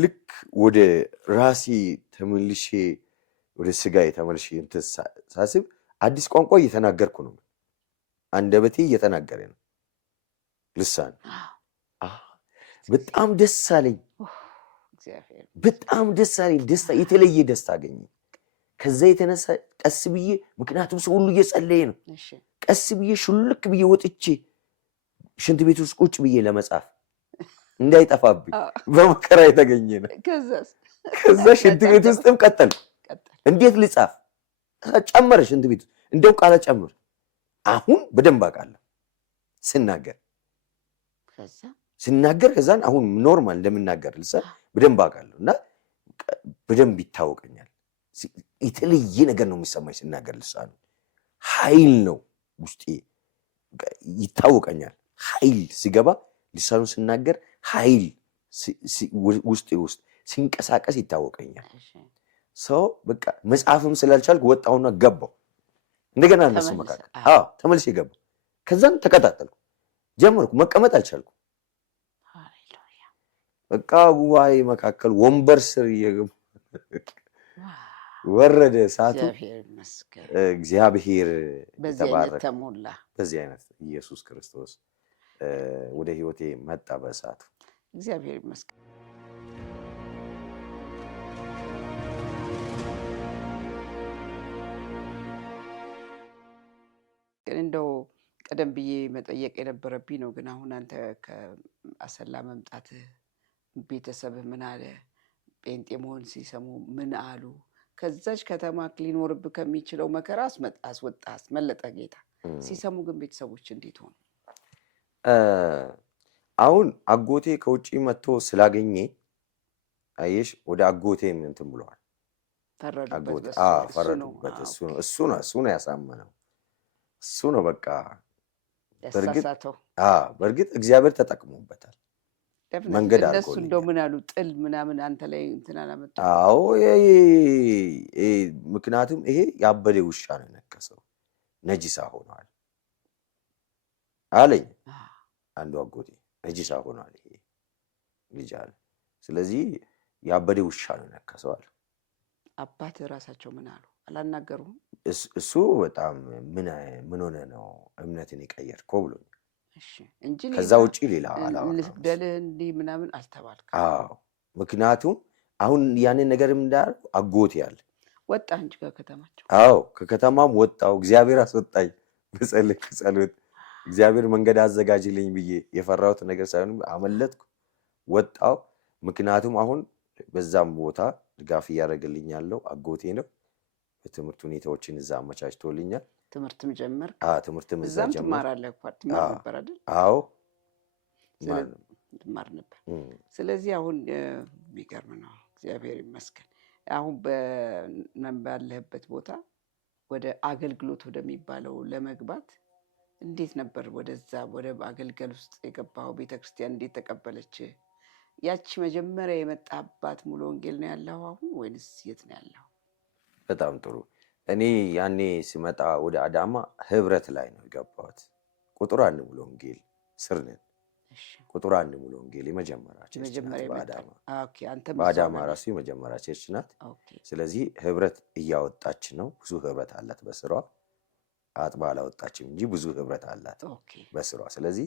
ልክ ወደ ራሴ ተመልሼ ወደ ስጋዬ ተመልሼ እንትን ሳስብ አዲስ ቋንቋ እየተናገርኩ ነው። አንደበቴ እየተናገረ ነው። ልሳን በጣም ደስ አለኝ። በጣም ደስ አለኝ። ደስታ፣ የተለየ ደስታ አገኘ። ከዛ የተነሳ ቀስ ብዬ፣ ምክንያቱም ሰው ሁሉ እየጸለየ ነው። ቀስ ብዬ ሹልክ ብዬ ወጥቼ ሽንት ቤት ውስጥ ቁጭ ብዬ ለመጻፍ እንዳይጠፋብኝ በመከራ የተገኘ ነው። ከዛ ሽንት ቤት ውስጥም ቀጠል። እንዴት ልጻፍ? ጨመረ ሽንት ቤት ውስጥ እንደው ቃለ ጨምር። አሁን በደንብ አውቃለሁ ስናገር ከዛን አሁን ኖርማል እንደምናገር ልሳን በደንብ አውቃለሁ እና በደንብ ይታወቀኛል። የተለየ ነገር ነው የሚሰማኝ ስናገር። ልሳኑ ኃይል ነው ውስጤ ይታወቀኛል። ኃይል ሲገባ ልሳኑ ስናገር ኃይል ውስጤ ውስጥ ሲንቀሳቀስ ይታወቀኛል። ሰው በቃ መጽሐፍም ስላልቻልኩ ወጣሁና ገባሁ እንደገና እነሱ መካከል ተመልሼ ገባሁ። ከዛን ተቀጣጠልኩ፣ ጀመርኩ። መቀመጥ አልቻልኩ። በቃ ጉባኤ መካከል ወንበር ስር ወረደ እሳቱ። እግዚአብሔር የተባረከ። በዚህ አይነት ኢየሱስ ክርስቶስ ወደ ህይወቴ መጣ በእሳቱ። እግዚአብሔር ይመስገን። እንደው ቀደም ብዬ መጠየቅ የነበረብኝ ነው፣ ግን አሁን አንተ ከአሰላ መምጣትህ ቤተሰብህ ምን አለ? ጴንጤ መሆን ሲሰሙ ምን አሉ? ከዛች ከተማ ሊኖርብህ ከሚችለው መከራ አስወጣህ፣ አስመለጠ ጌታ። ሲሰሙ ግን ቤተሰቦች እንዴት ሆኑ? አሁን አጎቴ ከውጭ መጥቶ ስላገኘ አየሽ፣ ወደ አጎቴ እንትን ብለዋል። ፈረዱበት። እሱ ነው ያሳመነው። እሱ ነው በቃ ያሳሳተው። በእርግጥ እግዚአብሔር ተጠቅሞበታል። መንገድ አድርጎ እነሱ እንደው ምን አሉ? ጥል ምናምን አንተ ላይ እንትን አላመጣም? አዎ፣ ምክንያቱም ይሄ ያበደ ውሻ ነው የነከሰው፣ ነጂሳ ሆኗል አለኝ አንዱ አጎቴ። ነጂሳ ሆኗል ይሄ ልጅ አለ። ስለዚህ ያበደ ውሻ ነው የነከሰው አለ። አባት ራሳቸው ምን አሉ? አላናገሩም? እሱ በጣም ምን ሆነ ነው እምነትን የቀየርከው ብሎኛል እንጂ ከዛ ውጪ ሌላ አላወራም። ልስግደልህ እንዲህ ምናምን አልተባልክም? አዎ፣ ምክንያቱም አሁን ያንን ነገርም እንዳል አጎቴ ያለ ወጣህ እንጂ ከከተማቸው። አዎ፣ ከከተማም ወጣው። እግዚአብሔር አስወጣኝ በጸሎት እግዚአብሔር መንገድ አዘጋጅልኝ ብዬ የፈራሁት ነገር ሳይሆን አመለጥኩ፣ ወጣው። ምክንያቱም አሁን በዛም ቦታ ድጋፍ እያደረገልኝ ያለው አጎቴ ነው። በትምህርት ሁኔታዎችን እዛ አመቻችቶልኛል። ትምህርትም ጀመርክ? ትምህርትም እዛ ጀመርኩ። ትማራለህ? ትማር ነበር አይደል? አዎ ትማር ነበር። ስለዚህ አሁን የሚገርም ነው። እግዚአብሔር ይመስገን። አሁን ባለህበት ቦታ ወደ አገልግሎት ወደሚባለው ለመግባት እንዴት ነበር ወደዛ ወደ አገልገል ውስጥ የገባው? ቤተክርስቲያን እንዴት ተቀበለች? ያቺ መጀመሪያ የመጣባት ሙሉ ወንጌል ነው ያለው አሁን ወይንስ የት ነው ያለው? በጣም ጥሩ። እኔ ያኔ ሲመጣ ወደ አዳማ ህብረት ላይ ነው የገባሁት። ቁጥር 1 ሙሉ ወንጌል ስር ነን። ቁጥር 1 ሙሉ ወንጌል የመጀመሪያ ቸርች ናት በአዳማ። በአዳማ ራሱ የመጀመሪያ ቸርች ናት። ስለዚህ ህብረት እያወጣች ነው። ብዙ ህብረት አላት በስሯ። አጥባ አላወጣችም እንጂ ብዙ ህብረት አላት በስሯ። ስለዚህ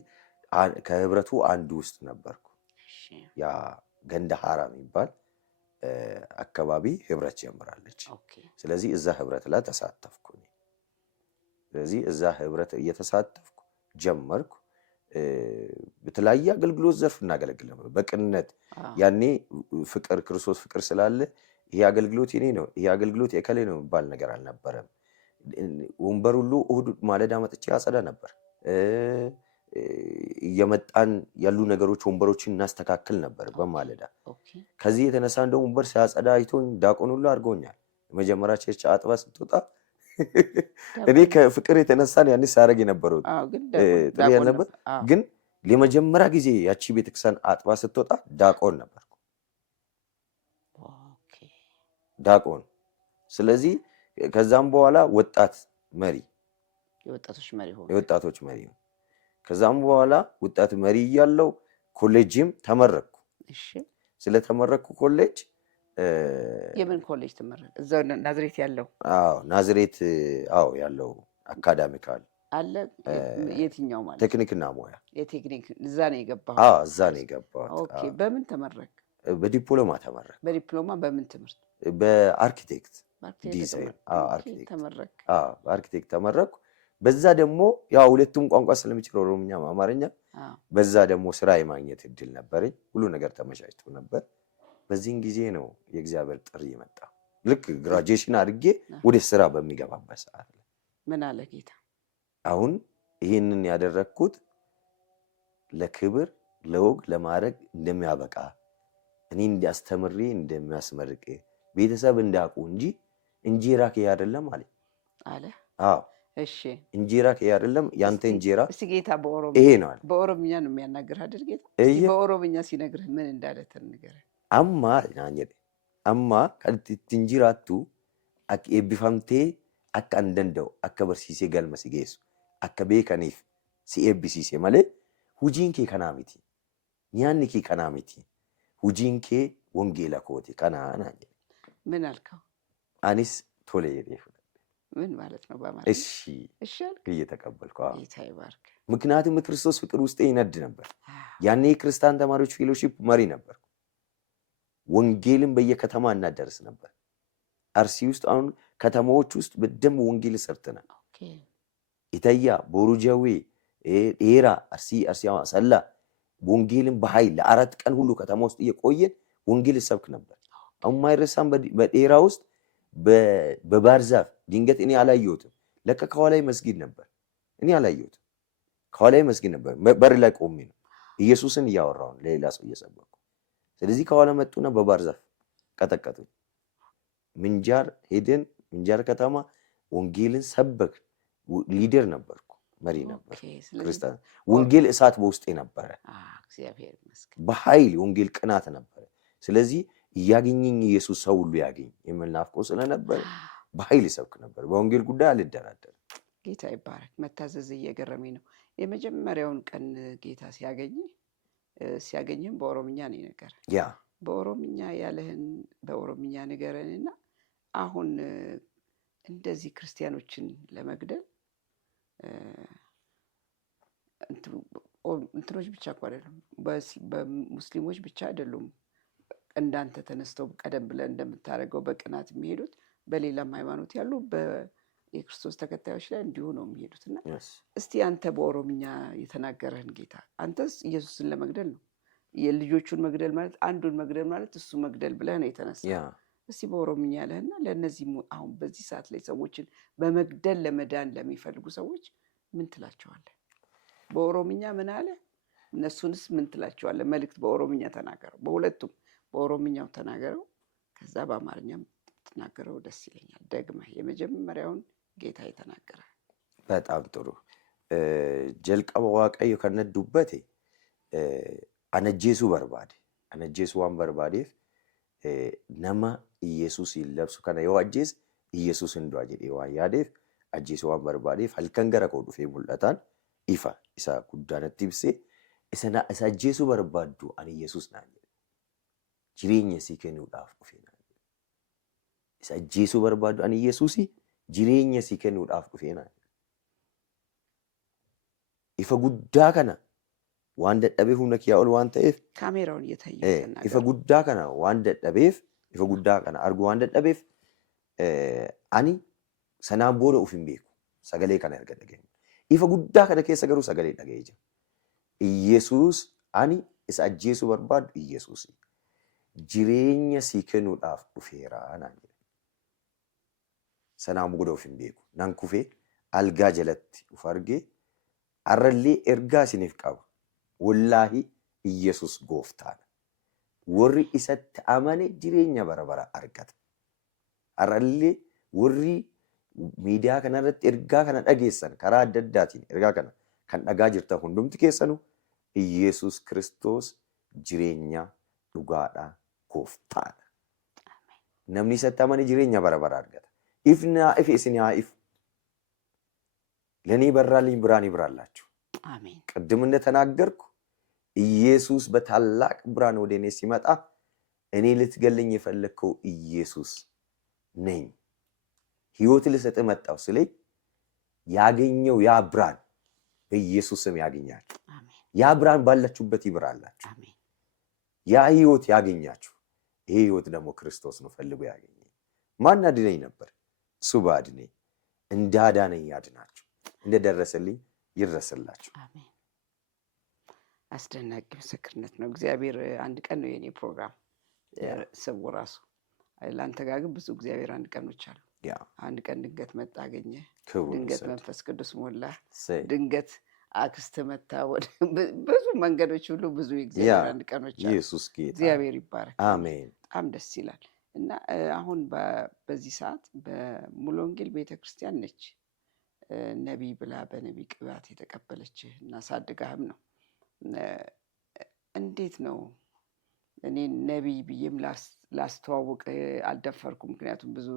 ከህብረቱ አንዱ ውስጥ ነበርኩ። ያ ገንደ ሐራ የሚባል አካባቢ ህብረት ጀምራለች። ስለዚህ እዛ ህብረት ላይ ተሳተፍኩ። ስለዚህ እዛ ህብረት እየተሳተፍኩ ጀመርኩ። በተለያየ አገልግሎት ዘርፍ እናገለግል ነበር በቅንነት። ያኔ ፍቅር ክርስቶስ ፍቅር ስላለ ይሄ አገልግሎት የኔ ነው፣ ይሄ አገልግሎት የከሌ ነው የሚባል ነገር አልነበረም። ወንበር ሁሉ እሑድ ማለዳ መጥቼ አጸዳ ነበር። እየመጣን ያሉ ነገሮች ወንበሮችን እናስተካክል ነበር በማለዳ። ከዚህ የተነሳ እንደው ወንበር ሲያጸዳ አይቶኝ ዲያቆን ሁሉ አድርጎኛል። የመጀመሪያ ቸርች አጥባ ስትወጣ እኔ ከፍቅር የተነሳን ያኔ ሳረግ የነበረው ጥሪ ያለበት ግን ለመጀመሪያ ጊዜ ያቺ ቤተክርስቲያን አጥባ ስትወጣ ዳቆን ነበርኩ። ዳቆን። ስለዚህ ከዛም በኋላ ወጣት መሪ የወጣቶች መሪ ነው። ከዛም በኋላ ወጣት መሪ እያለው ኮሌጅም ተመረቅኩ። እሺ ስለተመረቅኩ ኮሌጅ የምን ኮሌጅ ተመረቅ? እዛው ናዝሬት ያለው? አዎ ናዝሬት ያለው አካዳሚካል አለ። የትኛው ማለት? ቴክኒክና ሙያ። የቴክኒክ እዛ ነው የገባው? እዛ ነው የገባው። ኦኬ። በምን ተመረቅ? በዲፕሎማ ተመረቅ። በዲፕሎማ በምን ትምህርት? በአርኪቴክት ዲዛይን። አርኪቴክት ተመረቅ። በአርኪቴክት ተመረቅኩ። በዛ ደግሞ ያው ሁለቱም ቋንቋ ስለሚችል ኦሮምኛ፣ አማርኛ፣ በዛ ደግሞ ስራ የማግኘት እድል ነበረኝ። ሁሉ ነገር ተመቻችቶ ነበር። በዚህን ጊዜ ነው የእግዚአብሔር ጥሪ መጣ። ልክ ግራጁዌሽን አድርጌ ወደ ስራ በሚገባበት ሰዓት ምን አለ ጌታ? አሁን ይህንን ያደረግኩት ለክብር ለወግ ለማድረግ እንደሚያበቃ እኔ እንዲያስተምሬ እንደሚያስመርቅ ቤተሰብ እንዳቁ እንጂ እንጀራ ከይ አይደለም አለ። አዎ እሺ፣ እንጀራ ከይ አይደለም ያንተ እንጀራ። እስቲ ጌታ ይሄ ነው አለ። በኦሮምኛ ነው የሚያናግር አይደል ጌታ? በኦሮምኛ ሲነግርህ ምን እንዳለ ተንገረ። አማ ናኘ አማ ከልትትን ጅራቱ አክ ኤቢፋምቴ አካ እንደንደው አካ በርሲሴ ገልመ ሲጌሱ አካ ቤከኒፍ ሲኤቢሲሴ ማለ ሁጂን ኬ ከናሚቲ ኛኒ ኬ ከናሚቲ ሁጂን ኬ ወንጌላ ኮቲ ከና ናኘ። ምን አልከው? አኒስ ቶሌ ይሪፍ ምን ማለት ነው በማለት? እሺ እየተቀበልኩ። ጌታ ይባርክ። ምክንያቱም ክርስቶስ ፍቅር ውስጥ ይነድ ነበር። ያኔ ክርስቲያን ተማሪዎች ፌሎሺፕ መሪ ነበር። ወንጌልን በየከተማ እናደርስ ነበር። አርሲ ውስጥ አሁን ከተማዎች ውስጥ በደንብ ወንጌል ሰርተናል። ኢተያ ቦሩጃዌ ኤራ አርሲ ሰላ ወንጌልን በኃይል ለ4 ቀን ሁሉ ከተማ ውስጥ እየቆየን ወንጌል ሰብክ ነበር። አሁን ማይረሳም በኤራ ውስጥ በባህር ዛፍ ድንገት እኔ አላየሁትም። ለካ ከኋላይ መስጊድ ነበር። እኔ አላየሁትም። ከኋላይ መስጊድ ነበር። በር ላይ ቆሜ ነው ኢየሱስን እያወራሁ ለሌላ ሰው እየሰበኩ። ስለዚህ ከኋላ መጡና በባህር ዛፍ ቀጠቀጡኝ። ምንጃር ሄደን ምንጃር ከተማ ወንጌልን ሰበክ። ሊደር ነበርኩ፣ መሪ ነበር። ክርስቲያን ወንጌል እሳት በውስጤ ነበረ። እግዚአብሔር ይመስገን። በኃይል ወንጌል ቅናት ነበረ። ስለዚህ እያገኘኝ ኢየሱስ ሰው ሁሉ ያገኝ የሚል ናፍቆት ስለነበረ በኃይል ይሰብክ ነበር። በወንጌል ጉዳይ አልደራደርም። ጌታ ይባረክ። መታዘዝ እየገረመኝ ነው። የመጀመሪያውን ቀን ጌታ ሲያገኝም በኦሮምኛ ነው የነገረን። ያ በኦሮምኛ ያለህን በኦሮምኛ ንገረንና አሁን እንደዚህ ክርስቲያኖችን ለመግደል እንትኖች ብቻ እኮ አይደሉም፣ በሙስሊሞች ብቻ አይደሉም እንዳንተ ተነስተው ቀደም ብለን እንደምታደርገው በቅናት የሚሄዱት በሌላም ሃይማኖት ያሉ የክርስቶስ ተከታዮች ላይ እንዲሁ ነው የሚሄዱት። እና እስቲ አንተ በኦሮምኛ የተናገረህን ጌታ አንተስ ኢየሱስን ለመግደል ነው የልጆቹን መግደል ማለት አንዱን መግደል ማለት እሱ መግደል ብለህ ነው የተነሳ። እስቲ በኦሮምኛ ያለህና ለእነዚህ አሁን በዚህ ሰዓት ላይ ሰዎችን በመግደል ለመዳን ለሚፈልጉ ሰዎች ምን ትላቸዋለህ? በኦሮምኛ ምን አለ? እነሱንስ ምን ትላቸዋለህ? መልእክት በኦሮምኛ ተናገረው። በሁለቱም በኦሮምኛው ተናገረው፣ ከዛ በአማርኛም ተናገረው። ደስ ይለኛል። ደግመህ የመጀመሪያውን ጌታ የተናገረ። በጣም ጥሩ። ጀልቀበ ዋቀዮ ከነዱበቴ አነጄሱ በርባዴ አነጄሱ ዋን በርባዴፍ ነማ ኢየሱስ ይለብሱ ከነ yoo ajjees ኢየሱስ እንዷ jedhee waan yaadeef ajjeesuu waan barbaadeef halkan gara koo dhufee mul'ataan ifa isa guddaanatti ibsee isa ajjeesuu barbaaddu ani Yesuus naan jedhe. Jireenya sii kennuudhaaf dhufee naan jedhe. Isa ajjeesuu barbaaddu ani Yesuus jireenya sii kennuudhaaf dhufee naan jedhe. Ifa guddaa kana waan dadhabeef humna kiyyaa ol waan ta'eef ካሜራውን እየታየ ifa guddaa kana waan dadhabeef ifa guddaa kana argu waan dadhabeef ani sanaan booda uf hin beeku sagalee kana erga dhageenye. Ifa guddaa kana keessa garuu sagalee dhaga'ee jira. Iyesuus ani isa ajjeesuu barbaadu Iyesuus jireenya sii kennuudhaaf dhufeera naan jedhe. Sanaan booda uf hin beeku nan kufee algaa jalatti uf argee arrallee ergaa isiniif qaba. Wallaahi Iyesuus gooftaadha. Warri isatti amane jireenya bara bara argata. Arrallee warri miidiyaa kanarratti ergaa kana dhageessan karaa adda addaatiin ergaa kana kan dhagaa jirtan hundumti keessanuu Iyesuus Kiristoos jireenya dhugaadhaa gooftaadha. Namni isatti amane jireenya bara bara argata. Ifnaa ife isin haa ifu. ለኔ በራልኝ ብርሃን ይብራላችሁ። አሜን። ቅድም እንደተናገርኩ ኢየሱስ በታላቅ ብርሃን ወደ እኔ ሲመጣ እኔ ልትገልኝ የፈለከው ኢየሱስ ነኝ ሕይወት ልሰጥ መጣው ስለኝ ያገኘው ያ ብርሃን በኢየሱስም ያገኛል። አሜን። ያ ብርሃን ባላችሁበት ይብራላችሁ። አሜን። ያ ሕይወት ያገኛችሁ። ይሄ ሕይወት ደግሞ ክርስቶስ ነው ፈልጎ ያገኘኝ። ማን አድነኝ ነበር? እሱ ባድነኝ እንዳዳነኝ ያድናችሁ እንደደረሰልኝ ይረስላችሁ። አሜን። አስደናቂ ምስክርነት ነው። እግዚአብሔር አንድ ቀን ነው የኔ ፕሮግራም ስሙ ራሱ። ለአንተ ጋር ግን ብዙ እግዚአብሔር አንድ ቀኖች አሉ። አንድ ቀን ድንገት መጣ አገኘ፣ ድንገት መንፈስ ቅዱስ ሞላ፣ ድንገት አክስት መታ፣ ወደ ብዙ መንገዶች ሁሉ ብዙ እግዚአብሔር አንድ ቀኖች አሉ። ኢየሱስ ጌታ እግዚአብሔር ይባረክ። አሜን። በጣም ደስ ይላል። እና አሁን በዚህ ሰዓት በሙሉ ወንጌል ቤተክርስቲያን ነች ነቢይ ብላ በነቢይ ቅባት የተቀበለች እና ሳድጋህም ነው። እንዴት ነው? እኔ ነቢይ ብዬም ላስተዋውቅ አልደፈርኩም። ምክንያቱም ብዙ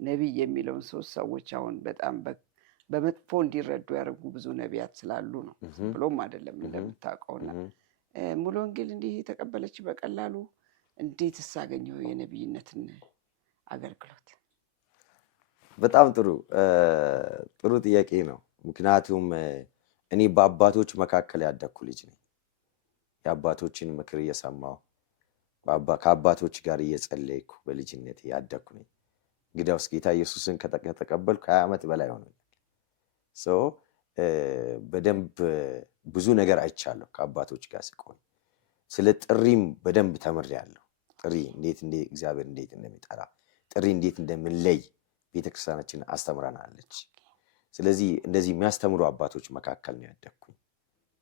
ነቢይ የሚለውን ሰዎች አሁን በጣም በመጥፎ እንዲረዱ ያደርጉ ብዙ ነቢያት ስላሉ ነው። ብሎም አይደለም እንደምታውቀውና ሙሉ ወንጌል እንዲህ የተቀበለች በቀላሉ እንዴት ሳገኘው የነቢይነትን አገልግሎት? በጣም ጥሩ ጥያቄ ነው። ምክንያቱም እኔ በአባቶች መካከል ያደኩ ልጅ ነኝ። የአባቶችን ምክር እየሰማሁ ከአባቶች ጋር እየጸለይኩ በልጅነት ያደኩ ነኝ። እንግዲያውስ ጌታ ኢየሱስን ከተቀበልኩ 20 ዓመት በላይ ሆኖኛል። በደንብ ብዙ ነገር አይቻለሁ ከአባቶች ጋር ስቆይ። ስለ ጥሪም በደንብ ተምሬያለሁ። ጥሪ እንዴት እግዚአብሔር እንዴት እንደሚጠራ ጥሪ እንዴት እንደምንለይ ቤተክርስቲያናችን አስተምራናለች። ስለዚህ እንደዚህ የሚያስተምሩ አባቶች መካከል ነው ያደኩኝ።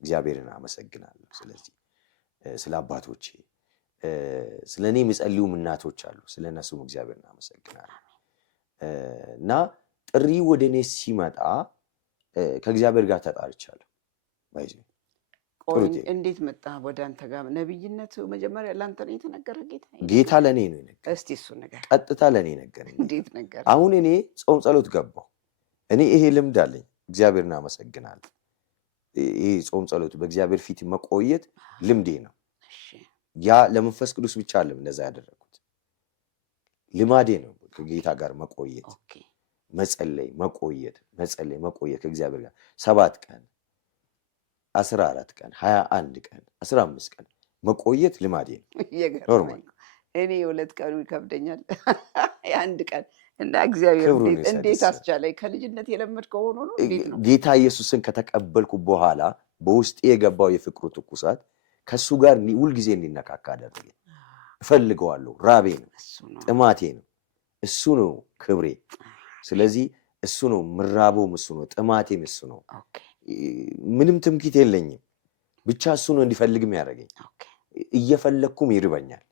እግዚአብሔርን አመሰግናለሁ። ስለዚህ ስለ አባቶቼ ስለኔ የሚጸልዩ እናቶች አሉ። ስለነሱም እግዚአብሔርን አመሰግናለሁ። እና ጥሪ ወደ እኔ ሲመጣ ከእግዚአብሔር ጋር ተጣርቻለሁ። እንዴት መጣ ወደ አንተ ጋር? ነብይነት መጀመሪያ ለአንተ ነው የተነገረ? ጌታ ለኔ ነው የነገረኝ። እስቲ እሱ ነገር ቀጥታ ለኔ ነገረኝ። እንዴት ነገር? አሁን እኔ ጾም ጸሎት ገባሁ። እኔ ይሄ ልምድ አለኝ። እግዚአብሔርን አመሰግናለሁ። ይሄ ጾም ጸሎት በእግዚአብሔር ፊት መቆየት ልምዴ ነው። ያ ለመንፈስ ቅዱስ ብቻ አለም እንደዛ ያደረኩት ልማዴ ነው። ከጌታ ጋር መቆየት፣ መጸለይ፣ መቆየት ከእግዚአብሔር ጋር 7 ቀን 14 ቀን 21 ቀን 15 ቀን መቆየት ልማዴ ነው። ኖርማል። እኔ 2 ቀኑ ይከብደኛል። የአንድ ቀን እና እግዚአብሔር እንዴት አስቻለኝ? ከልጅነት የለመድከው ሆኖ ነው? እንዴት ነው? ጌታ ኢየሱስን ከተቀበልኩ በኋላ በውስጤ የገባው የፍቅሩ ትኩሳት ከሱ ጋር ሁልጊዜ እንዲነካካ አደረገኝ። እፈልገዋለሁ። ራቤ ነው፣ ጥማቴ ነው፣ እሱ ነው ክብሬ። ስለዚህ እሱ ነው ምራቦም፣ እሱ ነው ጥማቴም፣ እሱ ነው። ምንም ትምክህት የለኝም። ብቻ እሱ ነው እንዲፈልግም ያደረገኝ። እየፈለግኩም ይርበኛል፣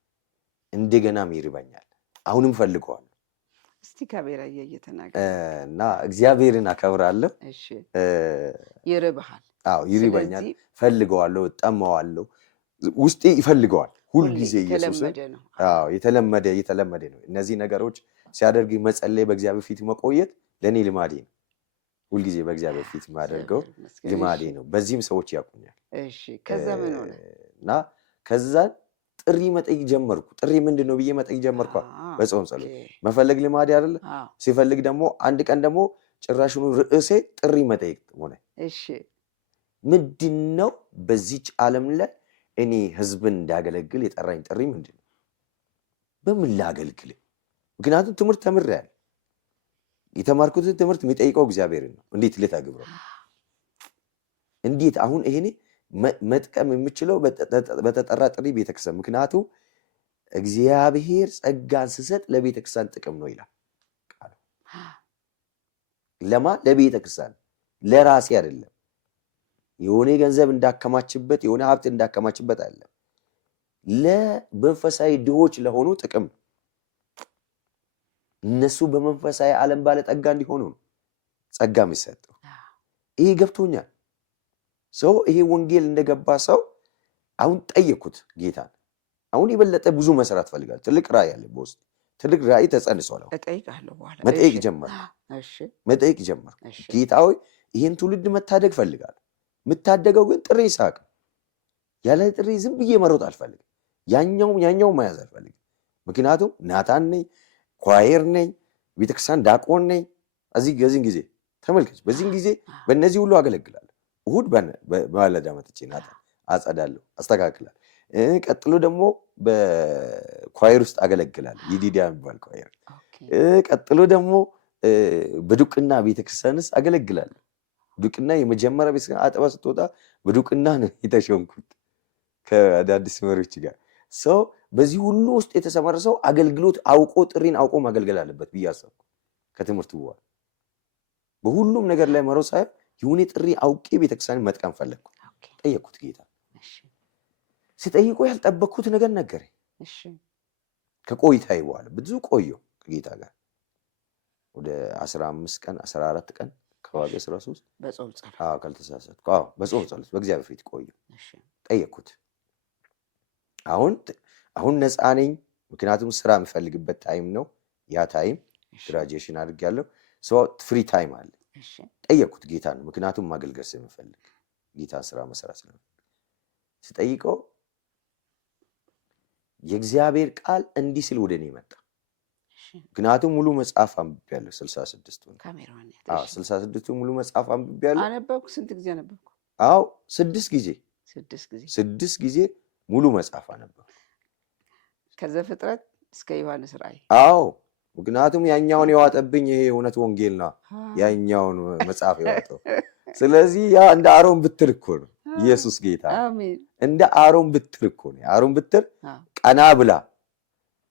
እንደገናም ይርበኛል። አሁንም ፈልገዋለሁ። እስቲ ካሜራ እየተናገረ እና እግዚአብሔርን አከብራለሁ። እሺ፣ ይርብሃል? አዎ ይርበኛል፣ ፈልገዋለሁ፣ ጠማዋለሁ። ውስጤ ይፈልገዋል ሁልጊዜ ኢየሱስን። አዎ የተለመደ ነው። እነዚህ ነገሮች ሲያደርግ መጸለይ፣ በእግዚአብሔር ፊት መቆየት ለኔ ልማዴ ነው። ሁልጊዜ በእግዚአብሔር ፊት ማደርገው ልማዴ ነው። በዚህም ሰዎች ያውቁኛል። እሺ፣ ከዛ ምን ሆነ? እና ከዛ ጥሪ መጠየቅ ጀመርኩ። ጥሪ ምንድን ነው ብዬ መጠየቅ ጀመርኩ። በጾም ጸሎት መፈለግ ልማዴ አይደለ? ሲፈልግ ደግሞ አንድ ቀን ደግሞ ጭራሽኑ ርዕሴ ጥሪ መጠየቅ ሆነ። እሺ፣ ምንድነው በዚች ዓለም ላይ እኔ ህዝብን እንዳገለግል የጠራኝ ጥሪ ምንድን ነው? በምን ላገልግል? ምክንያቱም ትምህርት ተምሬያለሁ። የተማርኩትን ትምህርት የሚጠይቀው እግዚአብሔርን ነው። እንዴት ልተግብረው? እንዴት አሁን ይሄኔ መጥቀም የምችለው በተጠራ ጥሪ ቤተክርስቲያን። ምክንያቱም እግዚአብሔር ጸጋን ስሰጥ ለቤተክርስቲያን ጥቅም ነው ይላል ቃሉ። ለማ ለቤተክርስቲያን፣ ለራሴ አይደለም። የሆነ ገንዘብ እንዳከማችበት፣ የሆነ ሀብት እንዳከማችበት አይደለም። ለመንፈሳዊ ድሆች ለሆኑ ጥቅም፣ እነሱ በመንፈሳዊ ዓለም ባለጠጋ እንዲሆኑ ነው። ጸጋ የሚሰጠው። ይሄ ገብቶኛል። ሰው ይሄ ወንጌል እንደገባ ሰው አሁን ጠየኩት ጌታን። አሁን የበለጠ ብዙ መስራት ፈልጋለሁ። ትልቅ ራእይ አለ በውስጥ ትልቅ ራእይ ተጸንሷል። መጠየቅ ጀመርኩ። መጠየቅ ጀመርኩ። ጌታ ሆይ ይሄን ትውልድ መታደግ ፈልጋለሁ። የምታደገው ግን ጥሪ ይስሐቅ ያለ ጥሪ ዝም ብዬ መሮጥ አልፈልግም። ያኛው መያዝ አልፈልግም። ምክንያቱም ናታን ነኝ፣ ኳየር ነኝ፣ ቤተክርስቲያን ዳቆን ነኝ። በዚህን ጊዜ ተመልከች፣ በዚህን ጊዜ በእነዚህ ሁሉ አገለግላለሁ። እሁድ በማለዳ መጥቼ ናታን አጸዳለሁ፣ አስተካክላለሁ። ቀጥሎ ደግሞ በኳየር ውስጥ አገለግላለሁ፣ ይዲዲያ የሚባል ኳየር። ቀጥሎ ደግሞ በዱቅና ቤተክርስቲያን ውስጥ አገለግላለሁ። ዱቅና የመጀመሪያ ቤተክርስቲያን አጥባ ስትወጣ በዱቅና ነው የተሾምኩት ከአዳዲስ መሪዎች ጋር። ሰው በዚህ ሁሉ ውስጥ የተሰማረ ሰው አገልግሎት አውቆ ጥሪን አውቆ ማገልገል አለበት ብዬ አሰብኩ። ከትምህርቱ በኋላ በሁሉም ነገር ላይ መሮጥ ሳይሆን የሆነ ጥሪ አውቄ ቤተክርስቲያን መጥቀም ፈለግኩ። ጠየቅኩት ጌታ። ስጠይቆ ያልጠበቅኩት ነገር ነገረኝ። ከቆይታዬ በኋላ ብዙ ቆየሁ ከጌታ ጋር ወደ 15 ቀን 14 ቀን አካባቢ 13 በጾም ጸሎት ካልተሳሳትኩ በጾም ጸሎት በእግዚአብሔር ፊት ቆየሁ። ጠየቅኩት። አሁን ነፃ ነኝ። ምክንያቱም ስራ የምፈልግበት ታይም ነው። ያ ታይም ግራጁዌሽን አድርጌያለሁ። ፍሪ ታይም አለ። ጠየቅኩት ጌታ ነው። ምክንያቱም ማገልገል ስለምፈልግ ጌታ ስራ መስራት ስለምፈልግ ስጠይቀው የእግዚአብሔር ቃል እንዲህ ስል ወደ እኔ መጣ። ምክንያቱም ሙሉ መጽሐፍ አንብቤያለሁ። 66ቱን ሙሉ መጽሐፍ አንብቤያለሁ። አነበብኩ። ስንት ጊዜ አነበብኩ? 6 ጊዜ ሙሉ መጽሐፍ አነበብኩ። ከዘፍጥረት እስከ ዮሐንስ ራእይ። ምክንያቱም ያኛውን የዋጠብኝ ይሄ እውነት ወንጌል ነው። ያኛውን መጽሐፍ የዋጠው ስለዚህ ያ እንደ አሮን ብትር እኮ ነው። ኢየሱስ ጌታ እንደ አሮን ብትር እኮ ነው። አሮን ብትር ቀና ብላ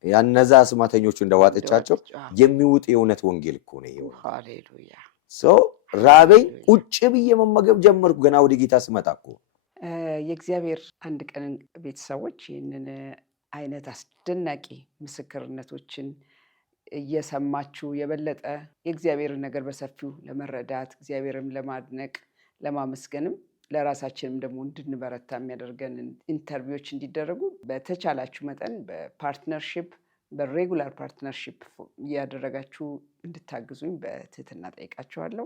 ያነዛ አስማተኞቹ እንደዋጠቻቸው የሚውጥ የእውነት ወንጌል እኮ ነው። ሃሌሉያ። ራበኝ፣ ቁጭ ብዬ መመገብ ጀመርኩ። ገና ወደ ጌታ ስመጣ እኮ የእግዚአብሔር አንድ ቀን ቤተሰቦች ይህንን አይነት አስደናቂ ምስክርነቶችን እየሰማችሁ የበለጠ የእግዚአብሔርን ነገር በሰፊው ለመረዳት እግዚአብሔርን ለማድነቅ ለማመስገንም ለራሳችንም ደግሞ እንድንበረታ የሚያደርገን ኢንተርቪዎች እንዲደረጉ በተቻላችሁ መጠን በፓርትነርሺፕ በሬጉላር ፓርትነርሺፕ እያደረጋችሁ እንድታግዙኝ በትህትና ጠይቃችኋለሁ።